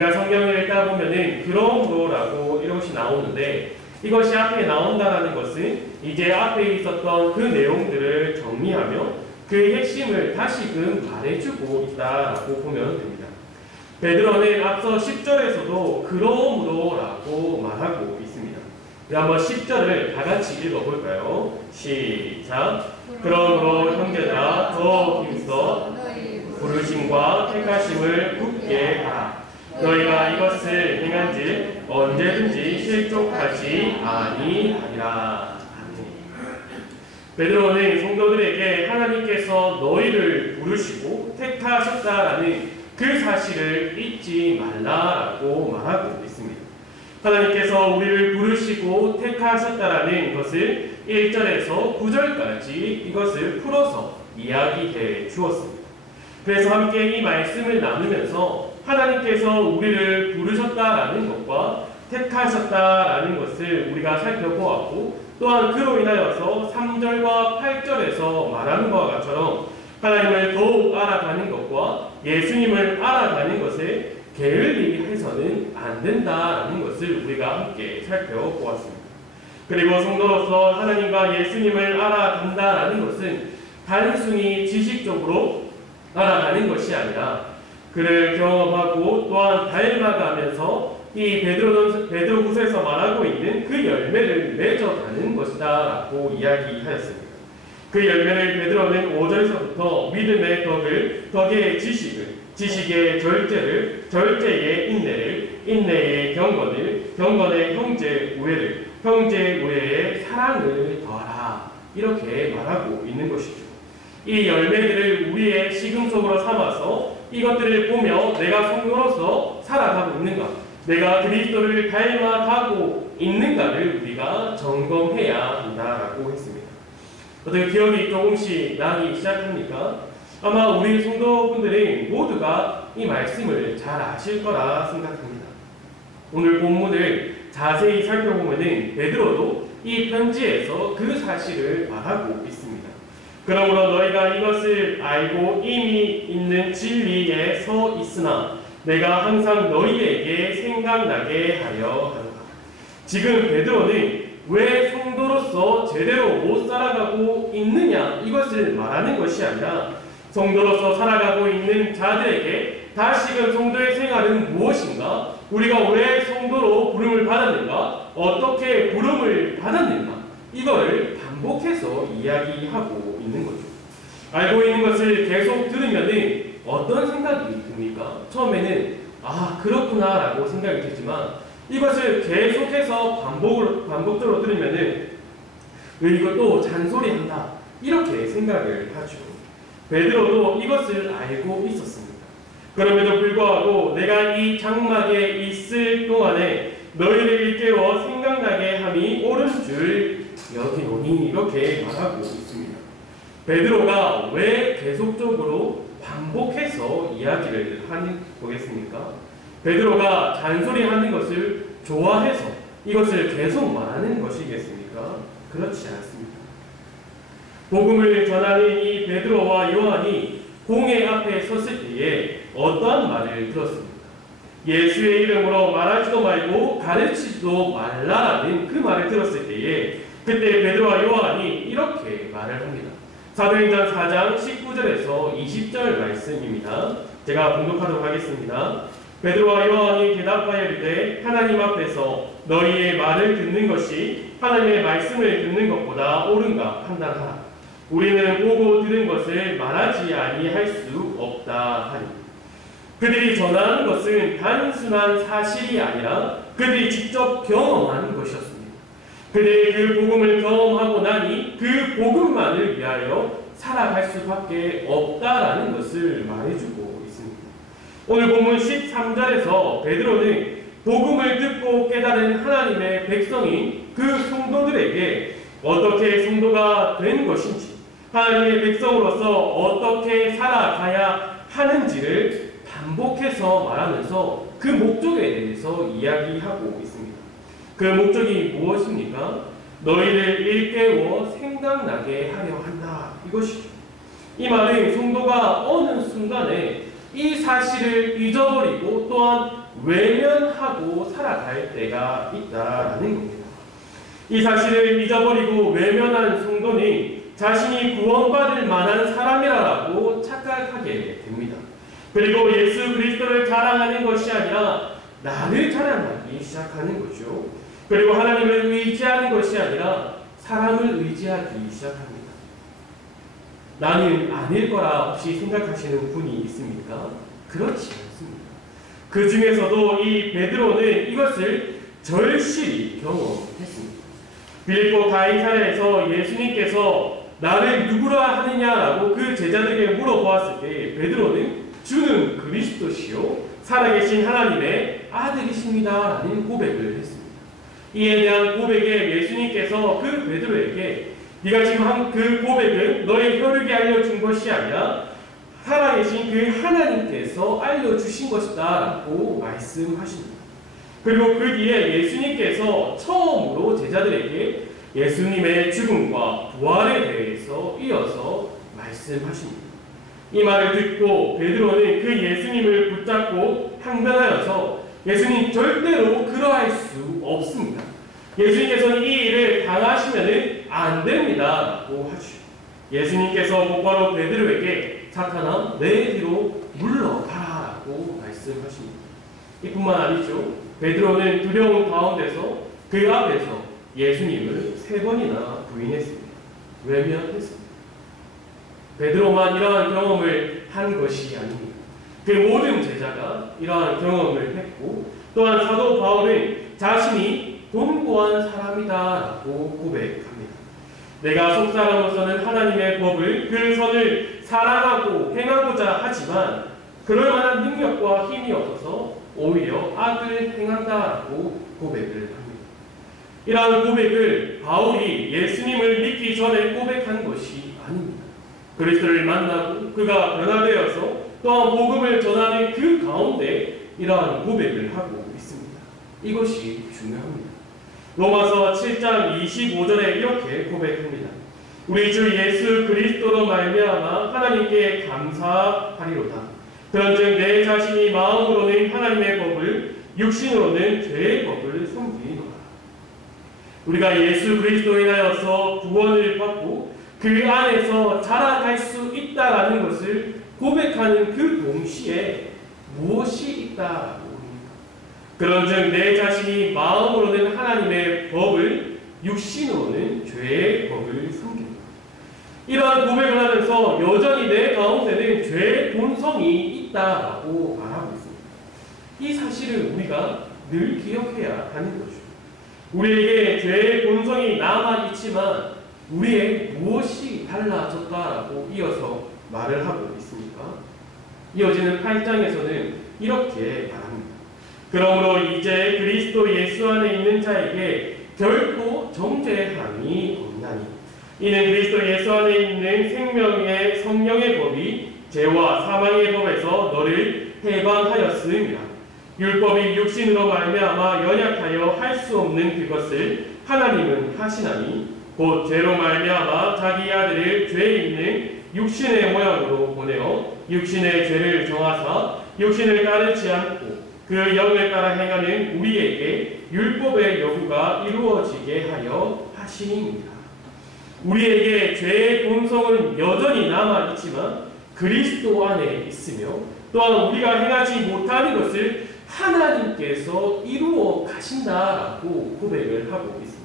성경을 읽다 보면은 그러므로라고 이것이 나오는데, 이것이 앞에 나온다는 것은 이제 앞에 있었던 그 내용들을 정리하며 그 핵심을 다시금 말해주고 있다라고 보면 됩니다. 베드로는 앞서 10절에서도 그러므로라고 말하고 있습니다. 한번 10절을 다 같이 읽어볼까요? 시작. 그러므로 형제들아 더 힘써 부르심과 택하심을 굳게 하라. 너희가 이것을 행한지 언제든지 실족하지 아니하리라. 베드로는 성도들에게 하나님께서 너희를 부르시고 택하셨다라는 그 사실을 잊지 말라라고 말하고 있습니다. 하나님께서 우리를 부르시고 택하셨다라는 것을 1절에서 9절까지 이것을 풀어서 이야기해 주었습니다. 그래서 함께 이 말씀을 나누면서 하나님께서 우리를 부르셨다라는 것과 택하셨다라는 것을 우리가 살펴보았고, 또한 그로 인하여서 3절과 8절에서 말하는 것과 같처럼 하나님을 더욱 알아가는 것과 예수님을 알아가는 것을 게을리 해서는 안 된다라는 것을 우리가 함께 살펴보았습니다. 그리고 성도로서 하나님과 예수님을 알아간다라는 것은 단순히 지식적으로 알아가는 것이 아니라 그를 경험하고 또한 닮아가면서 이 베드로후서에서 말하고 있는 그 열매를 맺어가는 것이다 라고 이야기하였습니다. 그 열매를 베드로는 5절에서부터 믿음의 덕을, 덕의 지식을, 지식의 절제를, 절제의 인내를, 인내의 경건을, 경건의 형제 우애를, 형제 우애의 사랑을 더하라, 이렇게 말하고 있는 것이죠. 이 열매들을 우리의 시금 속으로 삼아서 이것들을 보며 내가 성도로서 살아가고 있는가, 내가 그리스도를 닮아가고 있는가를 우리가 점검해야 한다라고 했습니다. 어떻게 기억이 조금씩 나기 시작합니까? 아마 우리 성도분들이 모두가 이 말씀을 잘 아실 거라 생각합니다. 오늘 본문을 자세히 살펴보면은 베드로도 이 편지에서 그 사실을 말하고 있습니다. 그러므로 너희가 이것을 알고 이미 있는 진리에 서 있으나 내가 항상 너희에게 생각나게 하려 하노라. 지금 베드로는 왜 성도로서 제대로 못 살아가고 있느냐, 이것을 말하는 것이 아니라 성도로서 살아가고 있는 자들에게 다시금 성도의 생활은 무엇인가, 우리가 왜 성도로 부름을 받았는가, 어떻게 부름을 받았는가, 이거를 반복해서 이야기하고 있는 거죠. 알고 있는 것을 계속 들으면 어떤 생각이 듭니까? 처음에는 그렇구나 라고 생각이 들지만 이것을 계속해서 반복적으로 들으면 이것도 잔소리한다, 이렇게 생각을 하죠. 베드로도 이것을 알고 있었습니다. 그럼에도 불구하고 내가 이 장막에 있을 동안에 너희를 일깨워 생각나게 함이 옳은 줄 여기노니, 이렇게 말하고 있습니다. 베드로가 왜 계속적으로 반복해서 이야기를 하는 거겠습니까? 베드로가 잔소리하는 것을 좋아해서 이것을 계속 말하는 것이겠습니까? 그렇지 않습니다. 복음을 전하는 이 베드로와 요한이 공회 앞에 섰을 때에 어떠한 말을 들었습니까? 예수의 이름으로 말하지도 말고 가르치지도 말라라는 그 말을 들었을 때에 그때 베드로와 요한이 이렇게 말을 합니다. 사도행전 4장 19절에서 20절 말씀입니다. 제가 봉독하도록 하겠습니다. 베드로와 요한이 대답하여 이르되 하나님 앞에서 너희의 말을 듣는 것이 하나님의 말씀을 듣는 것보다 옳은가 판단하라. 우리는 보고 들은 것을 말하지 아니할 수 없다 하니. 그들이 전하는 것은 단순한 사실이 아니라 그들이 직접 경험한 것이었습니다. 그들이 그 복음을 경험하고 나니 그 복음만을 위하여 살아갈 수밖에 없다라는 것을 말해주고 있습니다. 오늘 본문 13절에서 베드로는 복음을 듣고 깨달은 하나님의 백성인 그 성도들에게 어떻게 성도가 된 것인지, 하나님의 백성으로서 어떻게 살아가야 하는지를 반복해서 말하면서 그 목적에 대해서 이야기하고 있습니다. 그 목적이 무엇입니까? 너희를 일깨워 생각나게 하려 한다, 이것이죠. 이 말은 성도가 어느 순간에 이 사실을 잊어버리고 또한 외면하고 살아갈 때가 있다라는 겁니다. 이 사실을 잊어버리고 외면한 성도는 자신이 구원받을 만한 사람이라고 착각하게 됩니다. 그리고 예수 그리스도를 자랑하는 것이 아니라 나를 자랑하기 시작하는 거죠. 그리고 하나님을 의지하는 것이 아니라 사람을 의지하기 시작합니다. 나는 아닐 거라 혹시 생각하시는 분이 있습니까? 그렇지 않습니다. 그 중에서도 이 베드로는 이것을 절실히 경험했습니다. 빌립보 가이사랴에서 예수님께서 나를 누구라 하느냐라고 그 제자들에게 물어보았을 때 베드로는 주는 그리스도시요 살아계신 하나님의 아들이십니다라는 고백을 했습니다. 이에 대한 고백에 예수님께서 그 베드로에게 네가 지금 한 그 고백은 너의 혈육이 알려준 것이 아니라 살아계신 그 하나님께서 알려주신 것이다 라고 말씀하십니다. 그리고 그 뒤에 예수님께서 처음으로 제자들에게 예수님의 죽음과 부활에 대해서 이어서 말씀하십니다. 이 말을 듣고 베드로는 그 예수님을 붙잡고 항변하여서 예수님 절대로 그러할 수 없습니다. 예수님께서는 이 일을 당하시면 안 됩니다 라고 하죠. 예수님께서 곧바로 베드로에게 사탄아 내 뒤로 물러가라 라고 말씀하십니다. 이뿐만 아니죠. 베드로는 두려움 가운데서 그 앞에서 예수님을 3번이나 부인했습니다. 외면했습니다. 베드로만 이러한 경험을 한 것이 아닙니다. 그 모든 제자가 이러한 경험을 했고 또한 사도 바울은 자신이 곤고한 사람이다라고 고백합니다. 내가 속사람으로서는 하나님의 법을 그 선을 사랑하고 행하고자 하지만 그럴 만한 능력과 힘이 없어서 오히려 악을 행한다라고 고백을 합니다. 이러한 고백을 바울이 예수님을 믿기 전에 고백한 것이 아닙니다. 그리스도를 만나고 그가 변화되어서 또한 복음을 전하는 그 가운데 이러한 고백을 하고 있습니다. 이것이 중요합니다. 로마서 7장 25절에 이렇게 고백합니다. 우리 주 예수 그리스도로 말미암아 하나님께 감사하리로다. 그런즉 내 자신이 마음으로는 하나님의 법을 육신으로는 죄의 법을 섬기노라. 우리가 예수 그리스도에 인하여서 구원을 받고 그 안에서 자라갈 수 있다라는 것을 고백하는 그 동시에 무엇이 있다라고 그런즉 내 자신이 마음으로는 하나님의 법을 육신으로는 죄의 법을 섬긴다. 이러한 고백을 하면서 여전히 내 가운데는 죄의 본성이 있다라고 말하고 있습니다. 이 사실을 우리가 늘 기억해야 하는 거죠. 우리에게 죄의 본성이 남아있지만 우리의 무엇이 달라졌다라고 이어서 말을 하고 있습니까? 이어지는 8장에서는 이렇게 말합니다. 그러므로 이제 그리스도 예수 안에 있는 자에게 결코 정죄함이 없나니 이는 그리스도 예수 안에 있는 생명의 성령의 법이 죄와 사망의 법에서 너를 해방하였음이라. 율법이 육신으로 말미암아 연약하여 할 수 없는 그것을 하나님은 하시나니 곧 죄로 말미암아 자기 아들을 죄 있는 육신의 모양으로 보내어 육신의 죄를 정하사 육신을 따르지 않고 그 영을 따라 행하는 우리에게 율법의 요구가 이루어지게 하여 하시니이다. 우리에게 죄의 본성은 여전히 남아있지만 그리스도 안에 있으며 또한 우리가 행하지 못하는 것을 하나님께서 이루어 가신다라고 고백을 하고 있습니다.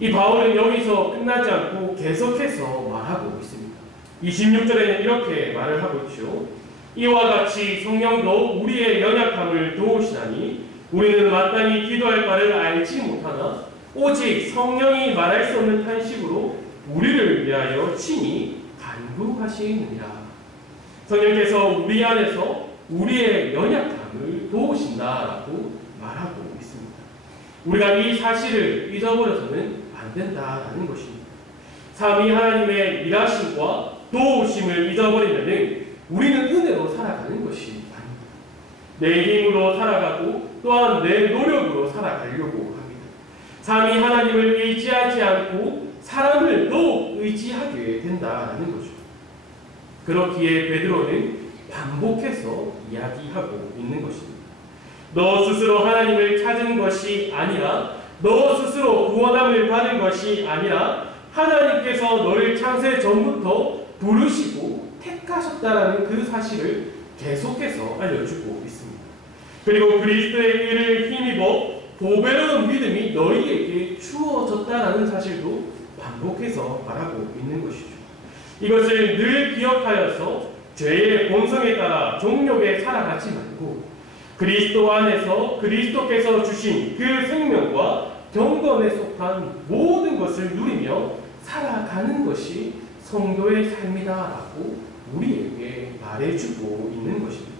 이 바울은 여기서 끝나지 않고 계속해서 말하고 있습니다. 26절에는 이렇게 말을 하고 있죠. 이와 같이 성령도 우리의 연약함을 도우시나니 우리는 마땅히 기도할 바를 알지 못하나 오직 성령이 말할 수 없는 탄식으로 우리를 위하여 친히 간구하시느니라. 성령께서 우리 안에서 우리의 연약함을 도우신다라고 말하고 있습니다. 우리가 이 사실을 잊어버려서는 안 된다라는 것입니다. 삼위 하나님의 일하심과 도우심을 잊어버리면 우리는 은혜로 살아가는 것이 아닙니다. 내 힘으로 살아가고 또한 내 노력으로 살아가려고 합니다. 삼위 하나님을 의지하지 않고 사람을 더욱 의지하게 된다는 거죠. 그렇기에 베드로는 반복해서 이야기하고 있는 것입니다. 너 스스로 하나님을 찾은 것이 아니라 너 스스로 구원함을 받은 것이 아니라 하나님께서 너를 창세 전부터 부르시고 택하셨다라는 그 사실을 계속해서 알려주고 있습니다. 그리고 그리스도의 의를 힘입어 보배로운 믿음이 너희에게 주어졌다라는 사실도 반복해서 말하고 있는 것이죠. 이것을 늘 기억하여서 죄의 본성에 따라 종욕에 살아가지 말고 그리스도 안에서 그리스도께서 주신 그 생명과 경건에 속한 모든 것을 누리며 살아가는 것이 성도의 삶이다라고 우리에게 말해주고 있는 것입니다.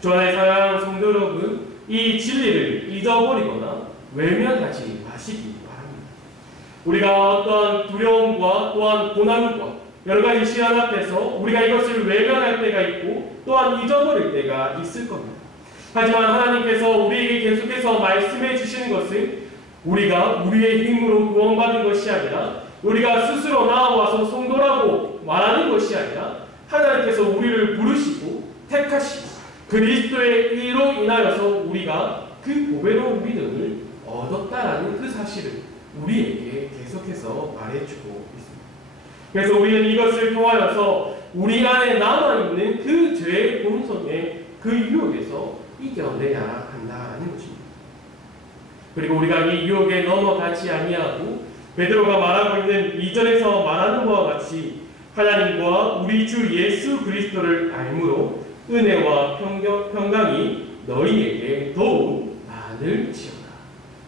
주 안에 사랑하는 성도 여러분, 이 진리를 잊어버리거나 외면하지 마시기 바랍니다. 우리가 어떤 두려움과 또한 고난과 여러 가지 시련 앞에서 우리가 이것을 외면할 때가 있고 또한 잊어버릴 때가 있을 겁니다. 하지만 하나님께서 우리에게 계속해서 말씀해 주시는 것은 우리가 우리의 힘으로 구원받은 것이 아니라 우리가 스스로 나와서 성도라고 말하는 것이 아니라 하나님께서 우리를 부르시고 택하시고 그리스도의 의로 인하여서 우리가 그 보배로운 믿음을 얻었다라는 그 사실을 우리에게 계속해서 말해주고 있습니다. 그래서 우리는 이것을 통하여서 우리 안에 남아있는 그 죄의 본성의 그 유혹에서 이겨내야 한다는 것입니다. 그리고 우리가 이 유혹에 넘어가지 아니하고 베드로가 말하고 있는 2절에서 말하는 바와 같이 하나님과 우리 주 예수 그리스도를 알므로 은혜와 평강이 너희에게 더욱 많을지어다.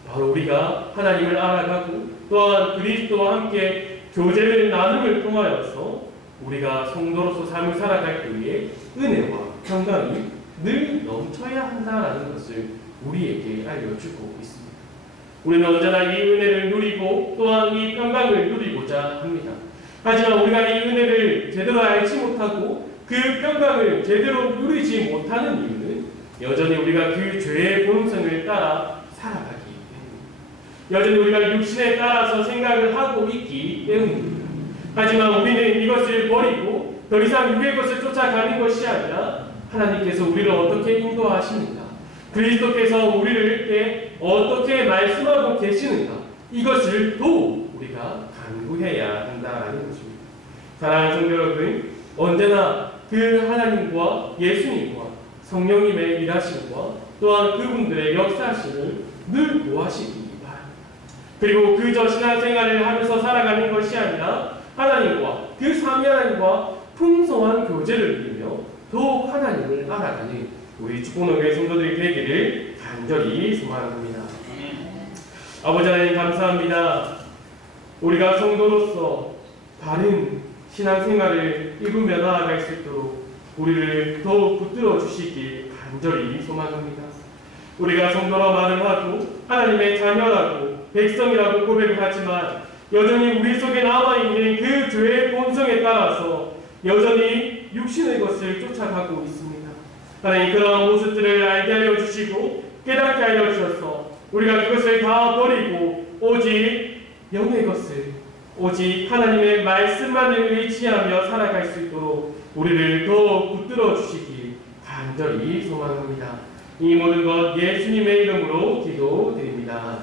바로 우리가 하나님을 알아가고 또한 그리스도와 함께 교제를 나눔을 통하여서 우리가 성도로서 삶을 살아갈 때에 은혜와 평강이 늘 넘쳐야 한다는 것을 우리에게 알려주고 있습니다. 우리는 언제나 이 은혜를 누리고 또한 이 평강을 누리고자 합니다. 하지만 우리가 이 은혜를 제대로 알지 못하고 그 평강을 제대로 누리지 못하는 이유는 여전히 우리가 그 죄의 본성을 따라 살아가기 때문입니다. 여전히 우리가 육신에 따라서 생각을 하고 있기 때문입니다. 하지만 우리는 이것을 버리고 더 이상 육의 것을 쫓아가는 것이 아니라 하나님께서 우리를 어떻게 인도하십니까? 그리스도께서 우리를 어떻게 말씀하고 계시는가? 이것을 더욱 우리가 간구해야 한다는 것입니다. 사랑하는 성도 여러분, 언제나 그 하나님과 예수님과 성령님의 일하심과 또한 그분들의 역사심을 늘 보아시기 바랍니다. 그리고 그저 신앙생활을 하면서 살아가는 것이 아니라 하나님과 그 삼위 하나님과 풍성한 교제를 누리며 더욱 하나님을 알아가는 우리 축복농교회 성도들이 되기를 간절히 소망합니다. 아버지 하나님 감사합니다. 우리가 성도로서 바른 신앙생활을 이루며 나아갈 수 있도록 우리를 더욱 붙들어 주시길 간절히 소망합니다. 우리가 성도라 말을 하고 하나님의 자녀라고 백성이라고 고백을 하지만 여전히 우리 속에 남아있는 그 죄의 본성에 따라서 여전히 육신의 것을 쫓아가고 있습니다. 하나님 그러한 모습들을 알게 하여 주시고 깨닫게 하여 주셔서 우리가 그것을 다 버리고 오직 영의 것을 오직 하나님의 말씀만을 의지하며 살아갈 수 있도록 우리를 더 붙들어 주시길 간절히 소망합니다. 이 모든 것 예수님의 이름으로 기도드립니다.